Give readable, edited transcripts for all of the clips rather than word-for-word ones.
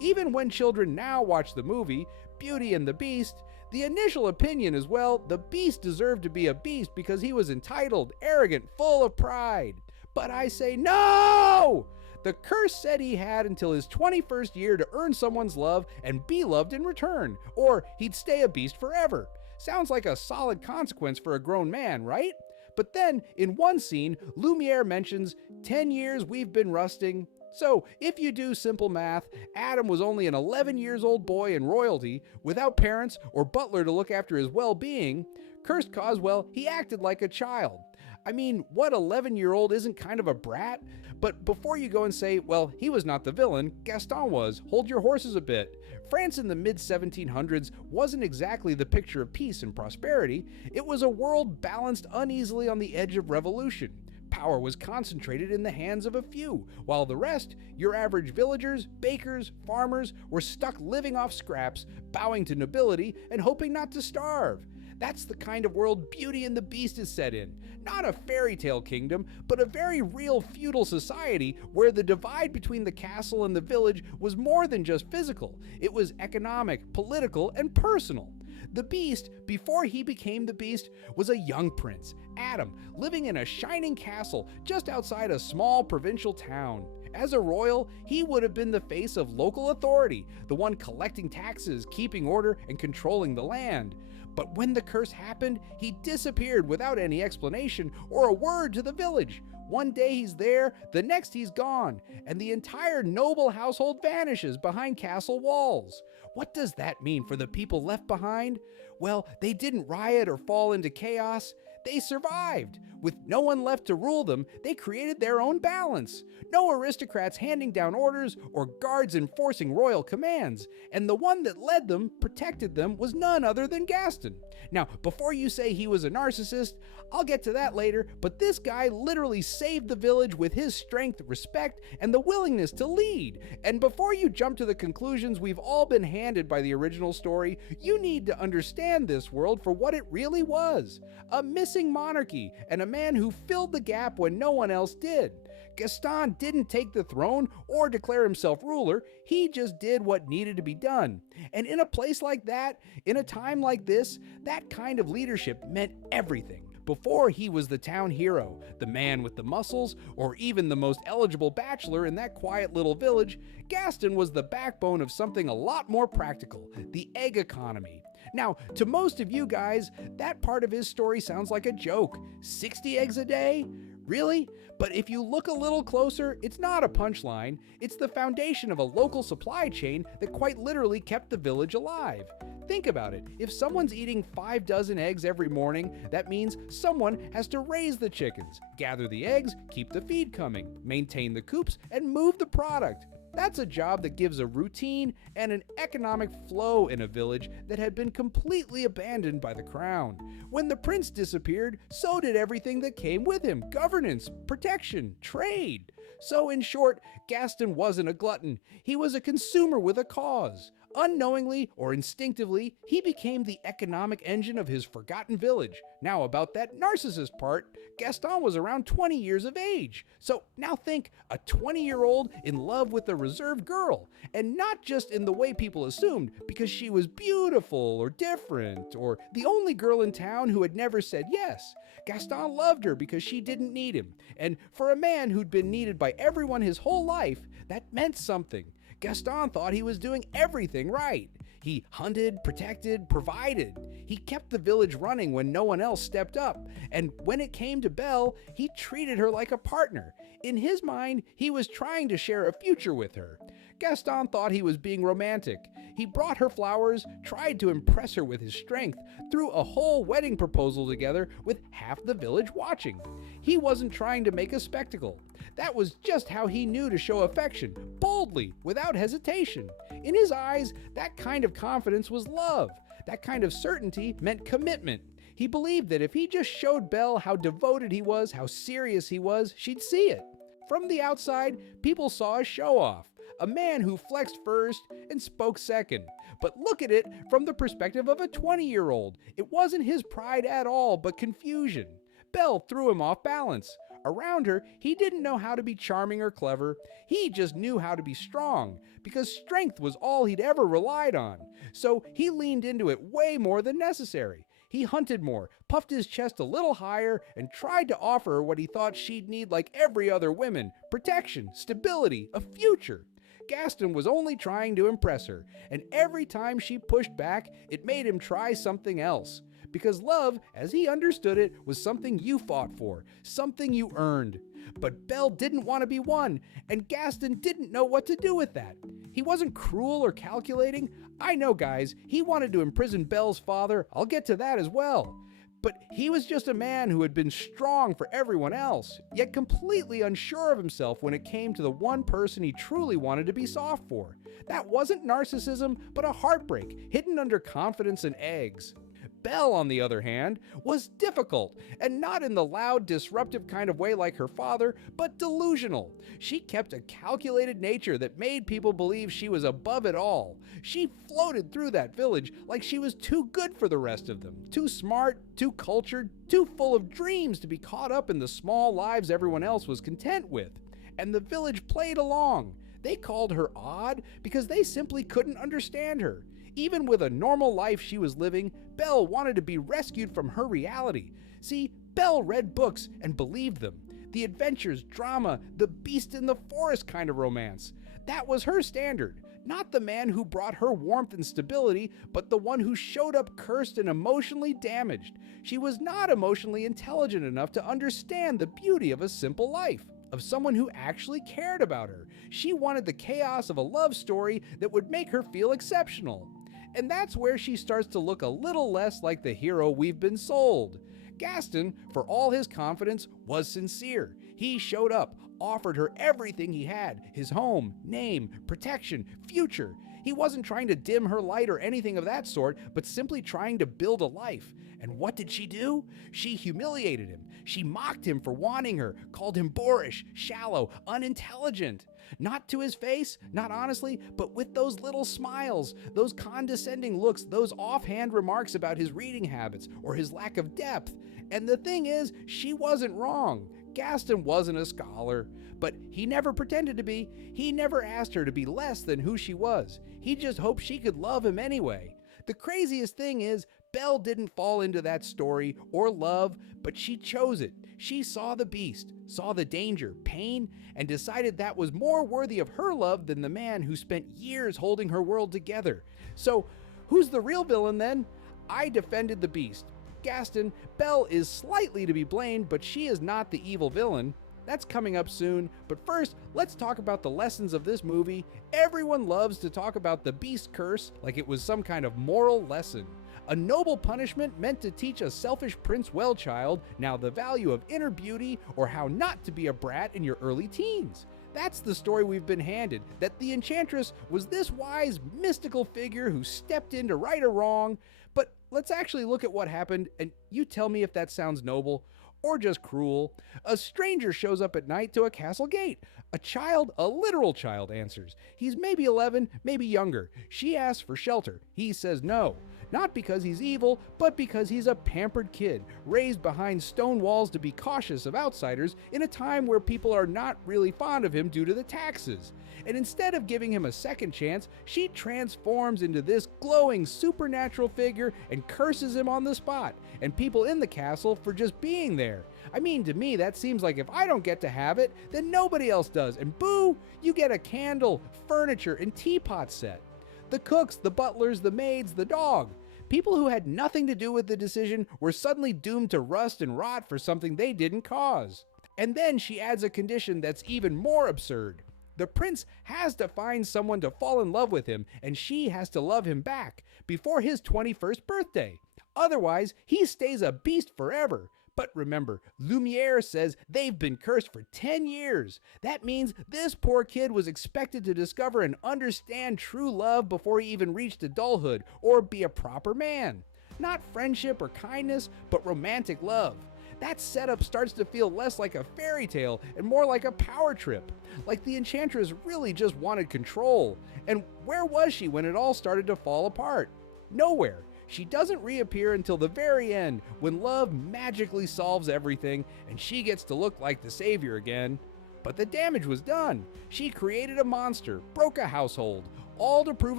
Even when children now watch the movie, Beauty and the Beast, the initial opinion is, well, the Beast deserved to be a beast because he was entitled, arrogant, full of pride. But I say no! The curse said he had until his 21st year to earn someone's love and be loved in return, or he'd stay a beast forever. Sounds like a solid consequence for a grown man, right? But then, in one scene, Lumière mentions, 10 years we've been rusting. So, if you do simple math, Adam was only an 11-year-old boy in royalty, without parents or butler to look after his well-being. Cursed cause, well, he acted like a child. I mean, what 11-year-old isn't kind of a brat? But before you go and say, well, he was not the villain, Gaston was, hold your horses a bit. France in the mid-1700s wasn't exactly the picture of peace and prosperity. It was a world balanced uneasily on the edge of revolution. Power was concentrated in the hands of a few, while the rest, your average villagers, bakers, farmers, were stuck living off scraps, bowing to nobility, and hoping not to starve. That's the kind of world Beauty and the Beast is set in. Not a fairy tale kingdom, but a very real feudal society where the divide between the castle and the village was more than just physical. It was economic, political, and personal. The Beast, before he became the Beast, was a young prince, Adam, living in a shining castle just outside a small provincial town. As a royal, he would have been the face of local authority, the one collecting taxes, keeping order, and controlling the land. But when the curse happened, he disappeared without any explanation or a word to the village. One day he's there, the next he's gone, and the entire noble household vanishes behind castle walls. What does that mean for the people left behind? Well, they didn't riot or fall into chaos. They survived. With no one left to rule them, they created their own balance. No aristocrats handing down orders or guards enforcing royal commands. And the one that led them, protected them, was none other than Gaston. Now, before you say he was a narcissist, I'll get to that later, but this guy literally saved the village with his strength, respect, and the willingness to lead. And before you jump to the conclusions we've all been handed by the original story, you need to understand this world for what it really was. A missing monarchy, and a man who filled the gap when no one else did. Gaston didn't take the throne or declare himself ruler, he just did what needed to be done. And in a place like that, in a time like this, that kind of leadership meant everything. Before he was the town hero, the man with the muscles, or even the most eligible bachelor in that quiet little village, Gaston was the backbone of something a lot more practical, the egg economy. Now, to most of you guys, that part of his story sounds like a joke. 60 eggs a day? Really? But if you look a little closer, it's not a punchline. It's the foundation of a local supply chain that quite literally kept the village alive. Think about it. If someone's eating 5 dozen eggs every morning, that means someone has to raise the chickens, gather the eggs, keep the feed coming, maintain the coops, and move the product. That's a job that gives a routine and an economic flow in a village that had been completely abandoned by the crown. When the prince disappeared, so did everything that came with him: governance, protection, trade. So in short, Gaston wasn't a glutton. He was a consumer with a cause. Unknowingly or instinctively, he became the economic engine of his forgotten village. Now about that narcissist part, Gaston was around 20 years of age. So now think, a 20-year-old in love with a reserved girl. And not just in the way people assumed, because she was beautiful or different, or the only girl in town who had never said yes. Gaston loved her because she didn't need him. And for a man who'd been needed by everyone his whole life, that meant something. Gaston thought he was doing everything right. He hunted, protected, provided. He kept the village running when no one else stepped up. And when it came to Belle, he treated her like a partner. In his mind, he was trying to share a future with her. Gaston thought he was being romantic. He brought her flowers, tried to impress her with his strength, threw a whole wedding proposal together with half the village watching. He wasn't trying to make a spectacle. That was just how he knew to show affection, boldly, without hesitation. In his eyes, that kind of confidence was love. That kind of certainty meant commitment. He believed that if he just showed Belle how devoted he was, how serious he was, she'd see it. From the outside, people saw a show-off, a man who flexed first and spoke second. But look at it from the perspective of a 20-year-old. It wasn't his pride at all, but confusion. Belle threw him off balance. Around her, he didn't know how to be charming or clever. He just knew how to be strong, because strength was all he'd ever relied on. So he leaned into it way more than necessary. He hunted more, puffed his chest a little higher, and tried to offer her what he thought she'd need like every other woman: protection, stability, a future. Gaston was only trying to impress her, and every time she pushed back, it made him try something else. Because love, as he understood it, was something you fought for, something you earned. But Belle didn't want to be won, and Gaston didn't know what to do with that. He wasn't cruel or calculating. I know, guys, he wanted to imprison Belle's father. I'll get to that as well. But he was just a man who had been strong for everyone else, yet completely unsure of himself when it came to the one person he truly wanted to be soft for. That wasn't narcissism, but a heartbreak hidden under confidence and eggs. Belle, on the other hand, was difficult, and not in the loud, disruptive kind of way like her father, but delusional. She kept a calculated nature that made people believe she was above it all. She floated through that village like she was too good for the rest of them, too smart, too cultured, too full of dreams to be caught up in the small lives everyone else was content with. And the village played along. They called her odd because they simply couldn't understand her. Even with a normal life she was living, Belle wanted to be rescued from her reality. See, Belle read books and believed them. The adventures, drama, the beast in the forest kind of romance. That was her standard. Not the man who brought her warmth and stability, but the one who showed up cursed and emotionally damaged. She was not emotionally intelligent enough to understand the beauty of a simple life, of someone who actually cared about her. She wanted the chaos of a love story that would make her feel exceptional. And that's where she starts to look a little less like the hero we've been sold. Gaston, for all his confidence, was sincere. He showed up, offered her everything he had: his home, name, protection, future. He wasn't trying to dim her light or anything of that sort, but simply trying to build a life. And what did she do? She humiliated him. She mocked him for wanting her, called him boorish, shallow, unintelligent. Not to his face, not honestly, but with those little smiles, those condescending looks, those offhand remarks about his reading habits or his lack of depth. And the thing is, she wasn't wrong. Gaston wasn't a scholar, but he never pretended to be. He never asked her to be less than who she was. He just hoped she could love him anyway. The craziest thing is, Belle didn't fall into that story or love, but she chose it. She saw the beast, saw the danger, pain, and decided that was more worthy of her love than the man who spent years holding her world together. So, who's the real villain then? I defended the beast. Gaston, Belle is slightly to be blamed, but she is not the evil villain. That's coming up soon, but first, let's talk about the lessons of this movie. Everyone loves to talk about the beast curse like it was some kind of moral lesson. A noble punishment meant to teach a selfish Prince Well-child now the value of inner beauty, or how not to be a brat in your early teens. That's the story we've been handed, that the Enchantress was this wise, mystical figure who stepped in to right a wrong. But let's actually look at what happened, and you tell me if that sounds noble or just cruel. A stranger shows up at night to a castle gate. A child, a literal child, answers. He's maybe 11, maybe younger. She asks for shelter. He says no. Not because he's evil, but because he's a pampered kid, raised behind stone walls to be cautious of outsiders in a time where people are not really fond of him due to the taxes. And instead of giving him a second chance, she transforms into this glowing supernatural figure and curses him on the spot, and people in the castle for just being there. I mean, to me, that seems like if I don't get to have it, then nobody else does, and boo, you get a candle, furniture, and teapot set. The cooks, the butlers, the maids, the dog. People who had nothing to do with the decision were suddenly doomed to rust and rot for something they didn't cause. And then she adds a condition that's even more absurd. The prince has to find someone to fall in love with him, and she has to love him back before his 21st birthday. Otherwise, he stays a beast forever. But remember, Lumière says they've been cursed for 10 years. That means this poor kid was expected to discover and understand true love before he even reached adulthood or be a proper man. Not friendship or kindness, but romantic love. That setup starts to feel less like a fairy tale and more like a power trip. Like the Enchantress really just wanted control. And where was she when it all started to fall apart? Nowhere. She doesn't reappear until the very end, when love magically solves everything and she gets to look like the savior again. But the damage was done. She created a monster, broke a household, all to prove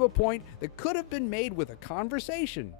a point that could have been made with a conversation.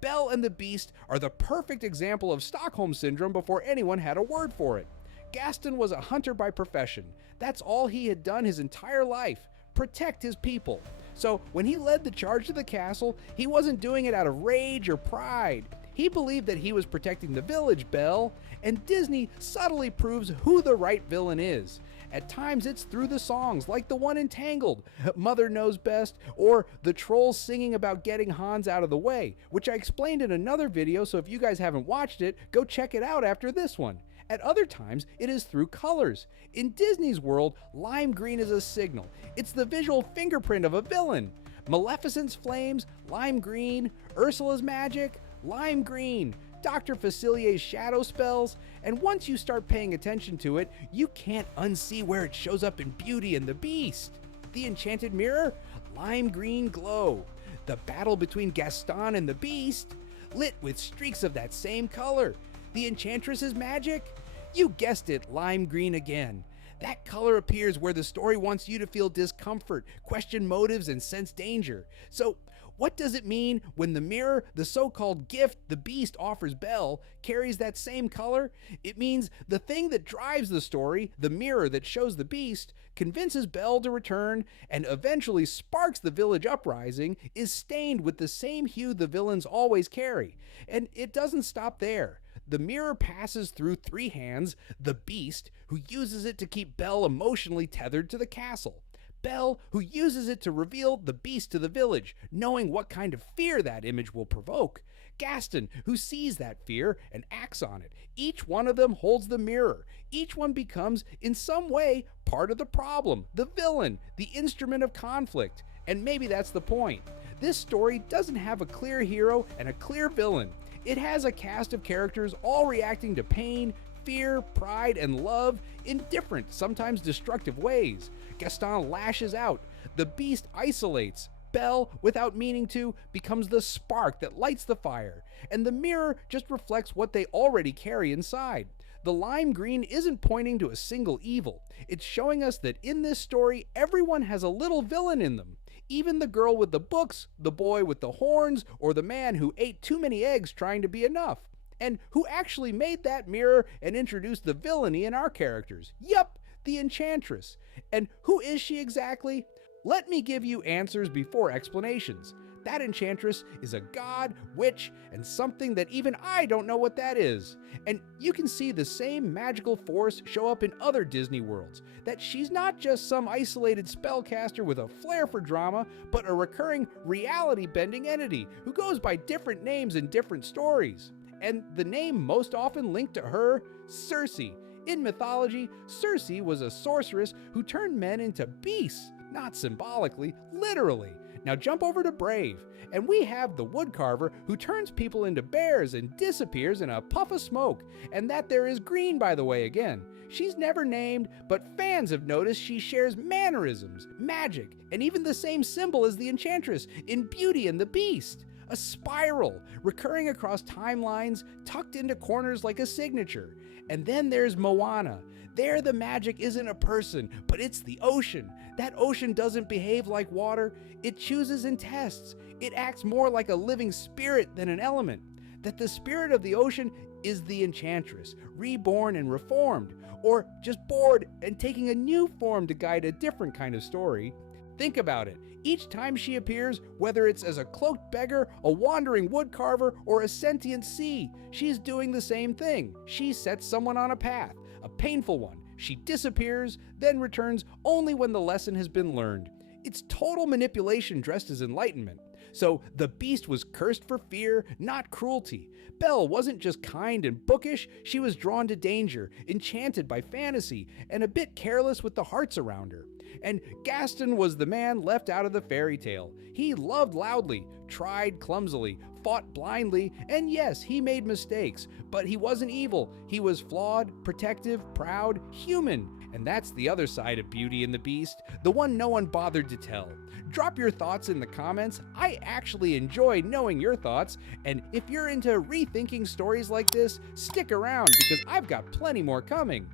Belle and the Beast are the perfect example of Stockholm Syndrome before anyone had a word for it. Gaston was a hunter by profession. That's all he had done his entire life, protect his people. So when he led the charge to the castle, he wasn't doing it out of rage or pride. He believed that he was protecting the village, Belle, and Disney subtly proves who the right villain is. At times it's through the songs, like the one in Tangled, Mother Knows Best, or the trolls singing about getting Hans out of the way, which I explained in another video, so if you guys haven't watched it, go check it out after this one. At other times, it is through colors. In Disney's world, lime green is a signal. It's the visual fingerprint of a villain. Maleficent's flames, lime green. Ursula's magic, lime green. Dr. Facilier's shadow spells, and once you start paying attention to it, you can't unsee where it shows up in Beauty and the Beast. The enchanted mirror, lime green glow. The battle between Gaston and the Beast, lit with streaks of that same color. The Enchantress's magic, you guessed it, lime green again. That color appears where the story wants you to feel discomfort, question motives, and sense danger. So, what does it mean when the mirror, the so-called gift the Beast offers Belle, carries that same color? It means the thing that drives the story, the mirror that shows the Beast, convinces Belle to return, and eventually sparks the village uprising, is stained with the same hue the villains always carry. And it doesn't stop there. The mirror passes through three hands, the Beast, who uses it to keep Belle emotionally tethered to the castle. Belle, who uses it to reveal the Beast to the village, knowing what kind of fear that image will provoke. Gaston, who sees that fear and acts on it. Each one of them holds the mirror. Each one becomes, in some way, part of the problem, the villain, the instrument of conflict. And maybe that's the point. This story doesn't have a clear hero and a clear villain. It has a cast of characters all reacting to pain, fear, pride, and love in different, sometimes destructive ways. Gaston lashes out. The Beast isolates. Belle, without meaning to, becomes the spark that lights the fire. And the mirror just reflects what they already carry inside. The lime green isn't pointing to a single evil. It's showing us that in this story, everyone has a little villain in them. Even the girl with the books, the boy with the horns, or the man who ate too many eggs trying to be enough. And who actually made that mirror and introduced the villainy in our characters? Yup, the Enchantress. And who is she exactly? Let me give you answers before explanations. That Enchantress is a god, witch, and something that even I don't know what that is. And you can see the same magical force show up in other Disney worlds. That she's not just some isolated spellcaster with a flair for drama, but a recurring reality-bending entity who goes by different names in different stories. And the name most often linked to her, Circe. In mythology, Circe was a sorceress who turned men into beasts, not symbolically, literally. Now jump over to Brave, and we have the woodcarver who turns people into bears and disappears in a puff of smoke. And that there is Green, by the way, again. She's never named, but fans have noticed she shares mannerisms, magic, and even the same symbol as the Enchantress in Beauty and the Beast. A spiral, recurring across timelines, tucked into corners like a signature. And then there's Moana. There the magic isn't a person, but it's the ocean. That ocean doesn't behave like water. It chooses and tests. It acts more like a living spirit than an element. That the spirit of the ocean is the Enchantress, reborn and reformed, or just bored and taking a new form to guide a different kind of story. Think about it. Each time she appears, whether it's as a cloaked beggar, a wandering woodcarver, or a sentient sea, she's doing the same thing. She sets someone on a path, a painful one. She disappears, then returns only when the lesson has been learned. It's total manipulation dressed as enlightenment. So the Beast was cursed for fear, not cruelty. Belle wasn't just kind and bookish, she was drawn to danger, enchanted by fantasy, and a bit careless with the hearts around her. And Gaston was the man left out of the fairy tale. He loved loudly, tried clumsily, fought blindly, and yes, he made mistakes, but he wasn't evil. He was flawed, protective, proud, human. And that's the other side of Beauty and the Beast, the one no one bothered to tell. Drop your thoughts in the comments. I actually enjoy knowing your thoughts, and if you're into rethinking stories like this, stick around because I've got plenty more coming.